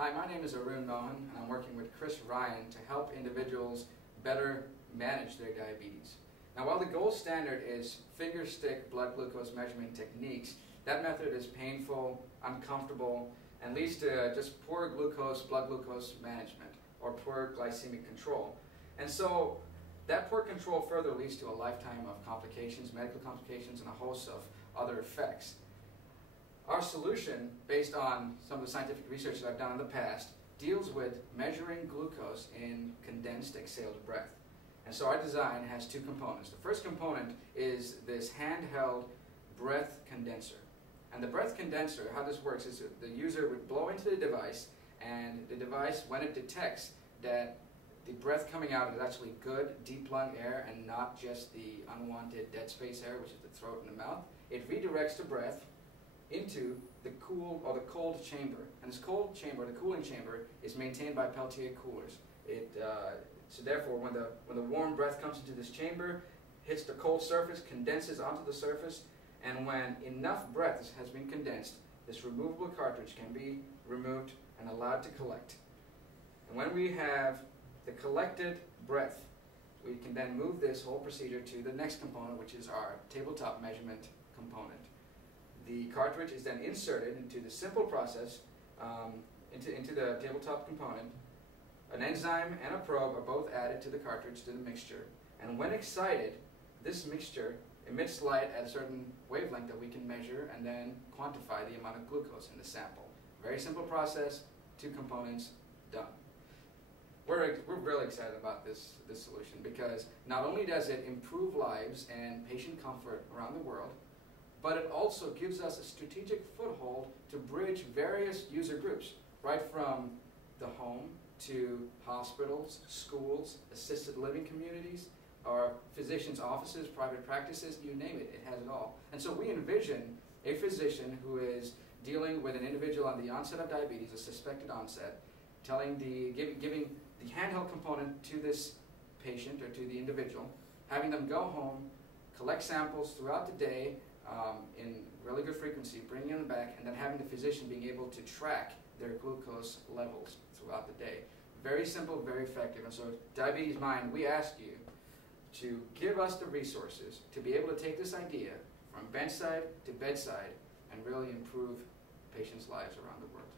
Hi, my name is Arun Mohan, and I'm working with Chris Ryan to help individuals better manage their diabetes. Now, while the gold standard is finger stick blood glucose measurement techniques, that method is painful, uncomfortable, and leads to just poor blood glucose management or poor glycemic control. And so that poor control further leads to a lifetime of complications, medical complications, and a host of other effects. Our solution, based on some of the scientific research that I've done in the past, deals with measuring glucose in condensed exhaled breath. And so our design has two components. The first component is this handheld breath condenser. And the breath condenser, how this works is that the user would blow into the device, and the device, when it detects that the breath coming out is actually good, deep lung air and not just the unwanted dead space air, which is the throat and the mouth, it redirects the breath into the cool or the cold chamber. And this cold chamber, the cooling chamber, is maintained by Peltier coolers. So therefore, when the warm breath comes into this chamber, hits the cold surface, condenses onto the surface, and when enough breath has been condensed, this removable cartridge can be removed and allowed to collect. And when we have the collected breath, we can then move this whole procedure to the next component, which is our tabletop measurement component. The cartridge is then inserted into the simple process, into the tabletop component. An enzyme and a probe are both added to the cartridge, to the mixture, and when excited, this mixture emits light at a certain wavelength that we can measure and then quantify the amount of glucose in the sample. Very simple process, two components, done. We're really excited about this solution because not only does it improve lives and patient comfort around the world, but it also gives us a strategic foothold to bridge various user groups, right from the home to hospitals, schools, assisted living communities, or physicians' offices, private practices, you name it, it has it all. And so we envision a physician who is dealing with an individual on the onset of diabetes, a suspected onset, giving the handheld component to this patient or to the individual, having them go home, collect samples throughout the day in really good frequency, bringing them back, and then having the physician being able to track their glucose levels throughout the day. Very simple, very effective. And so Diabetes Mind, we ask you to give us the resources to be able to take this idea from bedside to bedside and really improve patients' lives around the world.